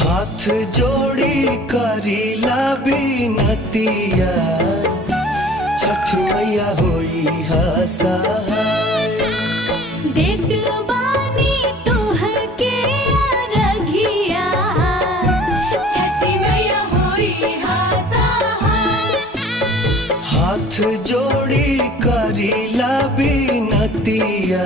हाथ जोड़ी करीला बिनतिया, छठ मैया होई हा सहाय। देत बानी तोहके अरघिया, छठ मैया होई हा सहाय। हाथ जोड़ी करीला बिनतिया,